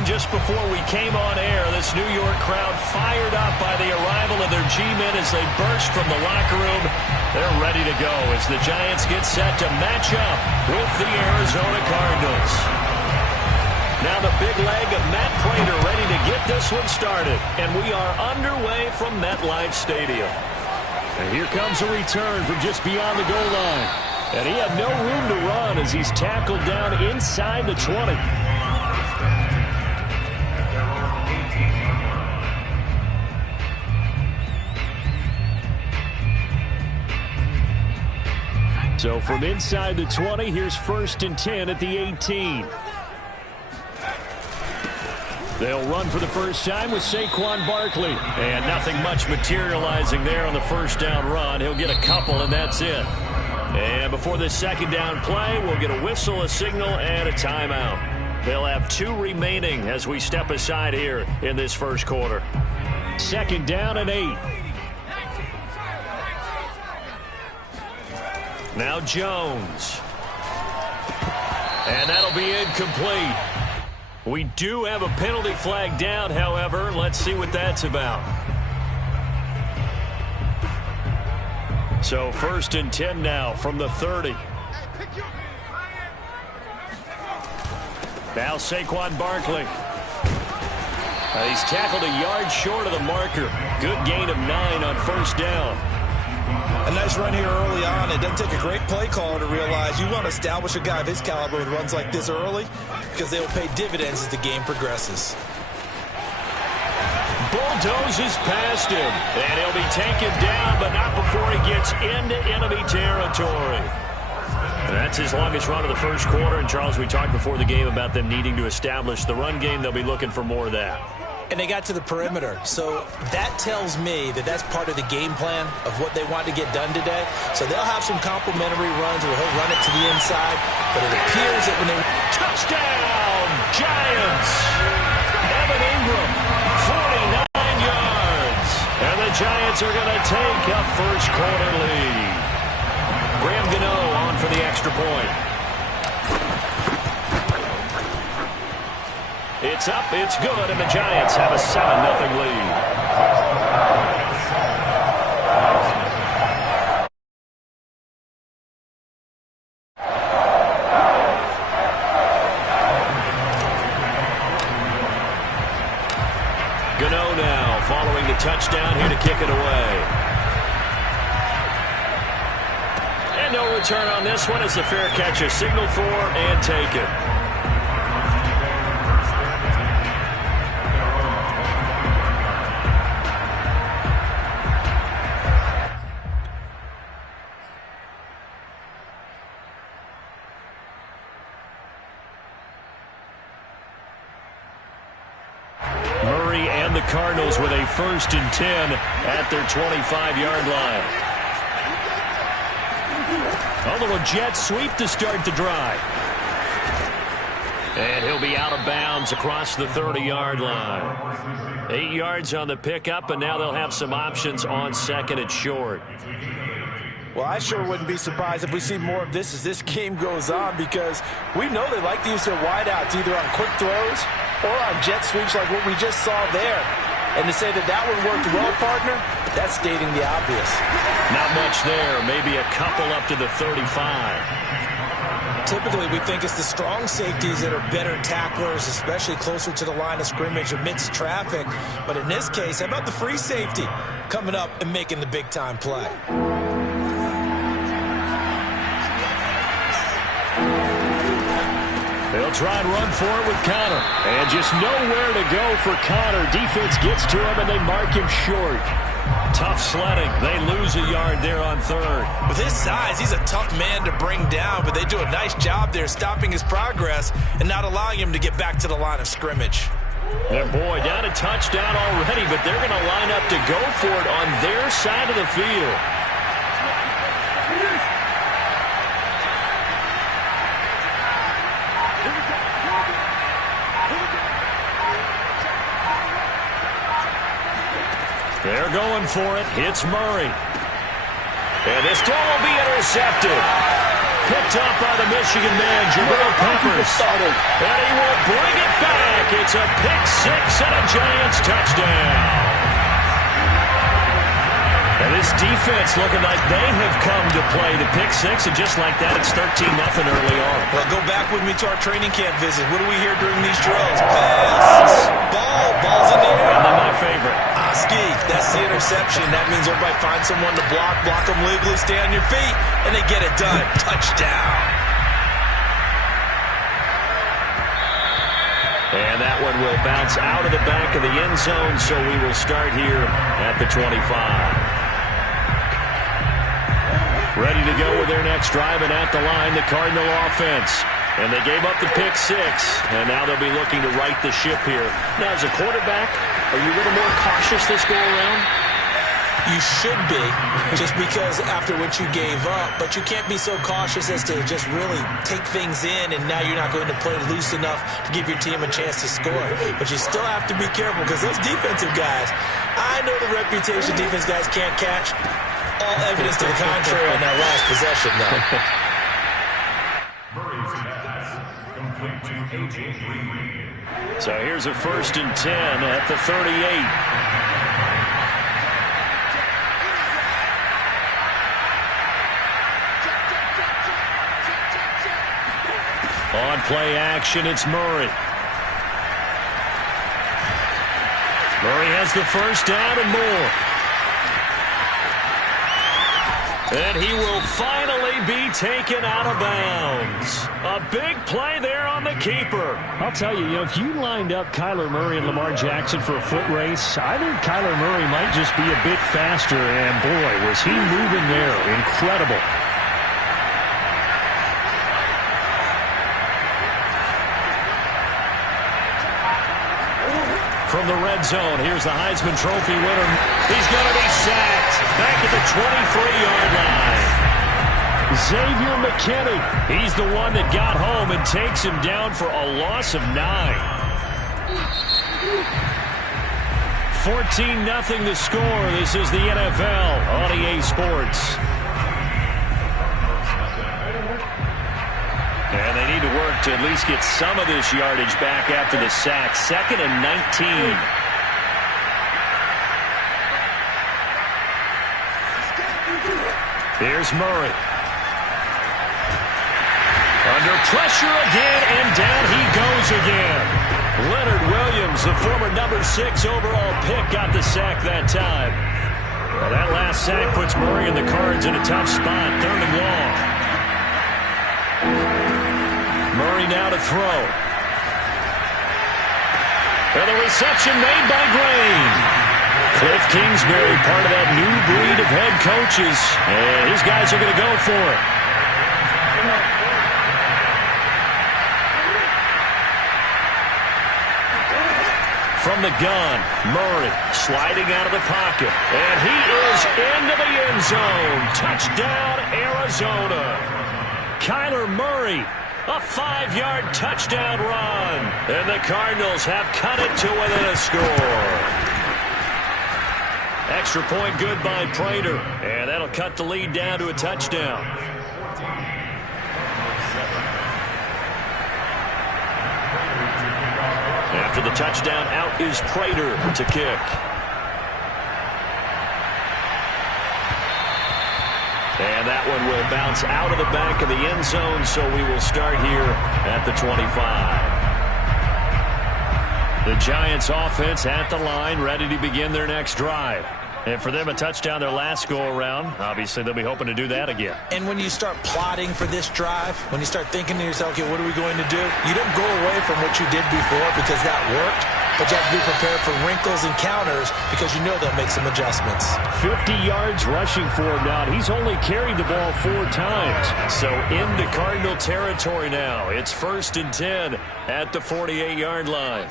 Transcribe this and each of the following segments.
scene just before we came on air. This New York crowd fired up by the arrival of their G-men as they burst from the locker room. They're ready to go as the Giants get set to match up with the Arizona Cardinals. Now the big leg of Matt Prater ready to get this one started. And we are underway from MetLife Stadium. And here comes a return from just beyond the goal line. And he had no room to run as he's tackled down inside the 20. So from inside the 20, here's 1st and 10 at the 18. They'll run for the first time with Saquon Barkley. And nothing much materializing there on the first down run. He'll get a couple, and that's it. And before this second down play, we'll get a whistle, a signal, and a timeout. They'll have 2 remaining as we step aside here in this first quarter. 2nd down and 8. Now Jones. And that'll be incomplete. We do have a penalty flag down, however. Let's see what that's about. So 1st and 10 now from the 30. Now Saquon Barkley. He's tackled a yard short of the marker. Good gain of 9 on 1st down. A nice run here early on. It doesn't take a great play caller to realize you want to establish a guy of his caliber with runs like this early because they'll pay dividends as the game progresses. Bulldozes past him, and he'll be taken down, but not before he gets into enemy territory. And that's his longest run of the first quarter. And, Charles, we talked before the game about them needing to establish the run game. They'll be looking for more of that. And they got to the perimeter. So that tells me that that's part of the game plan of what they want to get done today. So they'll have some complimentary runs where he'll run it to the inside. But it appears that when they... Touchdown, Giants! Evan Ingram, 49 yards. And the Giants are going to take a first quarter lead. Graham Gano on for the extra point. It's up, it's good, and the Giants have a 7-0 lead. Gano now following the touchdown here to kick it away. And no return on this one. It's a fair catch, a signal for, and take it. Cardinals with a 1st and 10 at their 25-yard line. A little jet sweep to start the drive. And he'll be out of bounds across the 30-yard line. 8 yards on the pickup, and now they'll have some options on 2nd and short. Well, I sure wouldn't be surprised if we see more of this as this game goes on because we know they like to use their wideouts either on quick throws or on jet sweeps like what we just saw there. And to say that that one worked well, partner, that's stating the obvious. Not much there. Maybe a couple up to the 35. Typically, we think it's the strong safeties that are better tacklers, especially closer to the line of scrimmage amidst traffic. But in this case, how about the free safety coming up and making the big-time play? They'll try and run for it with Conner. And just nowhere to go for Conner. Defense gets to him, and they mark him short. Tough sledding. They lose a yard there on 3rd. With his size, he's a tough man to bring down, but they do a nice job there stopping his progress and not allowing him to get back to the line of scrimmage. And boy, down a touchdown already, but they're going to line up to go for it on their side of the field. They're going for it. It's Murray. And this throw will be intercepted. picked up by the Michigan man, Jabril Peppers. And he will bring it back. It's a pick six and a Giants touchdown. And this defense looking like they have come to play the pick six, and just like that, it's 13-0 early on. Well, go back with me to our training camp visit. What do we hear during these drills? Pass, ball's in the air. And then my favorite. Ski, that's the interception. That means everybody finds someone to block them legally, stay on your feet, and they get it done. Touchdown. And that one will bounce out of the back of the end zone, so we will start here at the 25. Ready to go with their next drive, and at the line, the Cardinal offense. And they gave up the pick six, and now they'll be looking to right the ship here. Now, as a quarterback, are you a little more cautious this go-around? You should be, just because after what you gave up, but you can't be so cautious as to just really take things in, and now you're not going to play loose enough to give your team a chance to score. But you still have to be careful, because those defensive guys, I know the reputation defense guys can't catch. All evidence to the contrary on that last possession, though. So here's a 1st and 10 at the 38. On play action, it's Murray. Murray has the first down and more. And he will finally be taken out of bounds. A big play there on the keeper. I'll tell you, if you lined up Kyler Murray and Lamar Jackson for a foot race, I think Kyler Murray might just be a bit faster. And boy, was he moving there. Incredible. From the red zone, here's the Heisman Trophy winner. He's going to be sacked back at the 23-yard line. Xavier McKinney, he's the one that got home and takes him down for a loss of 9. 14-0 the score. This is the NFL on EA Sports. And they need to work to at least get some of this yardage back after the sack. 2nd and 19. Here's Murray. Under pressure again, and down he goes again. Leonard Williams, the former number 6 overall pick, got the sack that time. Well, that last sack puts Murray and the Cards in a tough spot. 3rd and long. Murray now to throw. And the reception made by Green. Cliff Kingsbury, part of that new breed of head coaches. And his guys are going to go for it. From the gun, Murray sliding out of the pocket. And he is into the end zone. Touchdown, Arizona. Kyler Murray, a 5-yard touchdown run. And the Cardinals have cut it to within a score. Extra point good by Prater. And that'll cut the lead down to a touchdown. After the touchdown, out is Prater to kick. And that one will bounce out of the back of the end zone, so we will start here at the 25. The Giants offense at the line, ready to begin their next drive. And for them, a touchdown their last go-around. Obviously, they'll be hoping to do that again. And when you start plotting for this drive, when you start thinking to yourself, okay, what are we going to do? You don't go away from what you did before because that worked. But you have to be prepared for wrinkles and counters because you know they'll make some adjustments. 50 yards rushing for him now. He's only carried the ball 4 times. So into Cardinal territory now. It's 1st and 10 at the 48-yard line.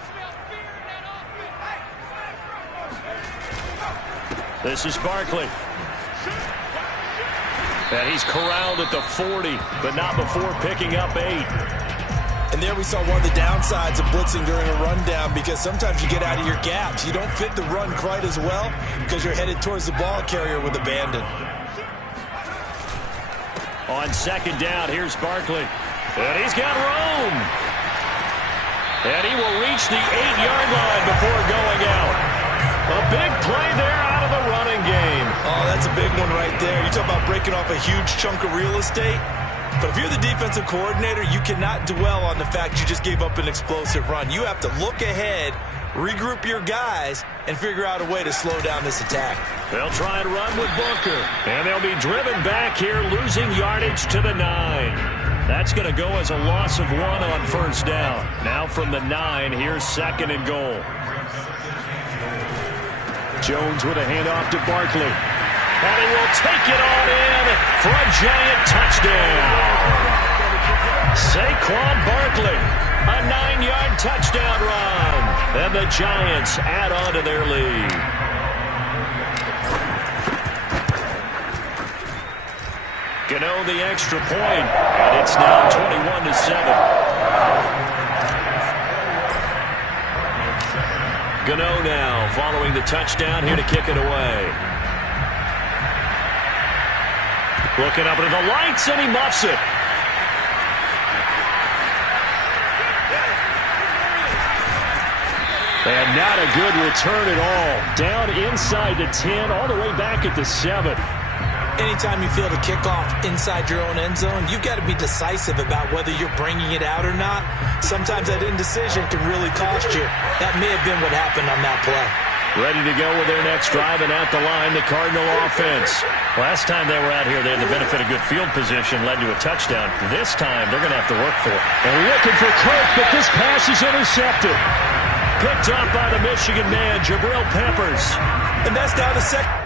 This is Barkley. And he's corralled at the 40, but not before picking up 8. And there we saw one of the downsides of blitzing during a rundown because sometimes you get out of your gaps. You don't fit the run quite as well because you're headed towards the ball carrier with abandon. On second down, here's Barkley. And he's got room. And he will reach the 8-yard line before going out. A big play there out of the running game. Oh, that's a big one right there. You talk about breaking off a huge chunk of real estate. But if you're the defensive coordinator, you cannot dwell on the fact you just gave up an explosive run. You have to look ahead, regroup your guys, and figure out a way to slow down this attack. They'll try and run with Booker. And they'll be driven back here, losing yardage to the 9. That's going to go as a loss of 1 on first down. Now from the 9, here's second and goal. Jones with a handoff to Barkley. And he will take it on in for a giant touchdown. Saquon Barkley, a 9-yard touchdown run. And the Giants add on to their lead. Gano the extra point, and it's now 21-7. Gano now following the touchdown here to kick it away. Looking up into the lights, and he muffs it. And not a good return at all. Down inside the 10, all the way back at the 7. Anytime you feel the kickoff inside your own end zone, you've got to be decisive about whether you're bringing it out or not. Sometimes that indecision can really cost you. That may have been what happened on that play. Ready to go with their next drive, and at the line, the Cardinal offense. Last time they were out here, they had the benefit of good field position, led to a touchdown. This time, they're going to have to work for it. And looking for Kirk, but this pass is intercepted. Picked up by the Michigan man, Jabril Peppers. And that's now the second.